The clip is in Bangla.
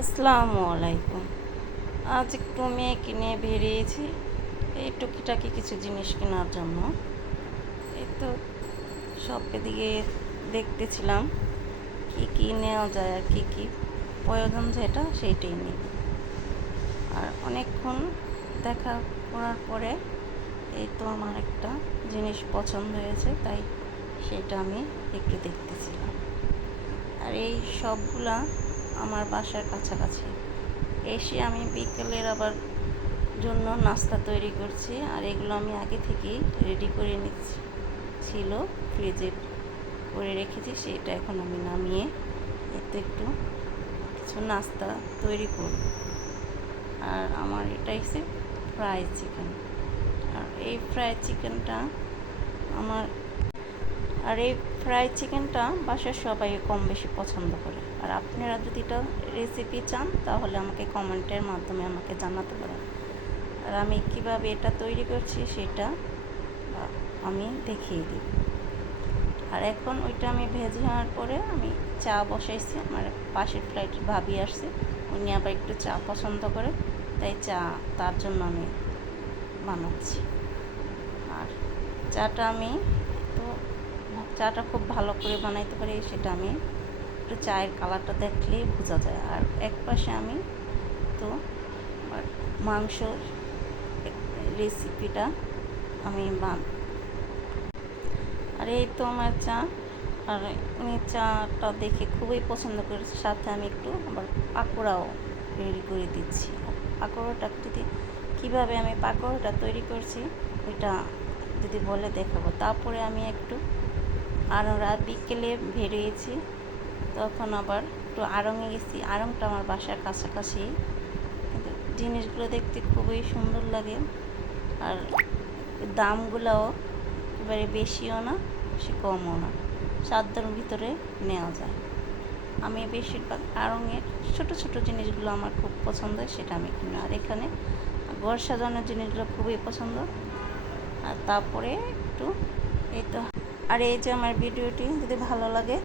আসসালামু আলাইকুম। আজ একটু মেয়েকে নিয়ে বেরিয়েছি এই টুকিটাকি কিছু জিনিস কেনার জন্য। এই তো শপে দিকে দেখতেছিলাম কি কি নেওয়া যায় আর কি কি প্রয়োজন যেটা সেইটাই নিই। আর অনেকক্ষণ দেখা করার পরে এই তো আমার একটা জিনিস পছন্দ হয়েছে, তাই সেটা আমি একটু দেখতেছিলাম। আর এই সবগুলা আমার বাসার কাছাকাছি। এসে আমি বিকেলের আবার জন্য নাস্তা তৈরি করছি, আর এগুলো আমি আগে থেকেই রেডি করে নিচ্ছি, ছিল ফ্রিজে করে রেখেছি। সেটা এখন আমি নামিয়ে এতে একটু কিছু নাস্তা তৈরি করব। আর আমার এটা হচ্ছে ফ্রাই চিকেন। আর এই ফ্রাই চিকেনটা আমার আর এই ফ্রাই চিকেনটা বাসার সবাই কম বেশি পছন্দ করে। আর আপনারা যদি এটা রেসিপি চান তাহলে আমাকে কমেন্টের মাধ্যমে আমাকে জানাতে পারেন। আর আমি কিভাবে এটা তৈরি করছি সেটা আমি দেখিয়ে দিই। আর এখন ওইটা আমি ভেজে হওয়ার পরে আমি চা বসাইছি। আমার পাশের ফ্লাইটের ভাবি আসছে, উনি আবার একটু চা পছন্দ করে, তাই চা তার জন্য আমি বানাচ্ছি। আর চাটা খুব ভালো করে বানাইতে পারি, সেটা আমি একটু চায়ের কালারটা দেখলেই বোঝা যায়। আর এক পাশে আমি তো মাংস রেসিপিটা আমি আর এই তো আমার চা। আর উনি চাটা দেখে খুবই পছন্দ করেছে, সাথে আমি একটু আবার পাকোড়াও রেডি করে দিচ্ছি। পাকোড়াটা যদি কীভাবে আমি পাকোড়াটা তৈরি করছি ওইটা যদি বলে দেখাবো। তারপরে আমি একটু রাত বিকেলে বেরিয়েছি, তখন আবার একটু আড়ংয়ে গেছি। আড়ংটা আমার বাসার কাছাকাছি, কিন্তু জিনিসগুলো দেখতে খুবই সুন্দর লাগে। আর দামগুলোও একেবারে বেশিও না, বেশি কমও না, সাধ্যের ভিতরে নেওয়া যায়। আমি বেশিরভাগ আড়ংয়ের ছোটো ছোটো জিনিসগুলো আমার খুব পছন্দ, সেটা আমি কিনি। আর এখানে ঘর সাজানোর জিনিসগুলো খুবই পছন্দ। আর তারপরে একটু এই তো। আর এই যে আমার ভিডিওটি যদি ভালো লাগে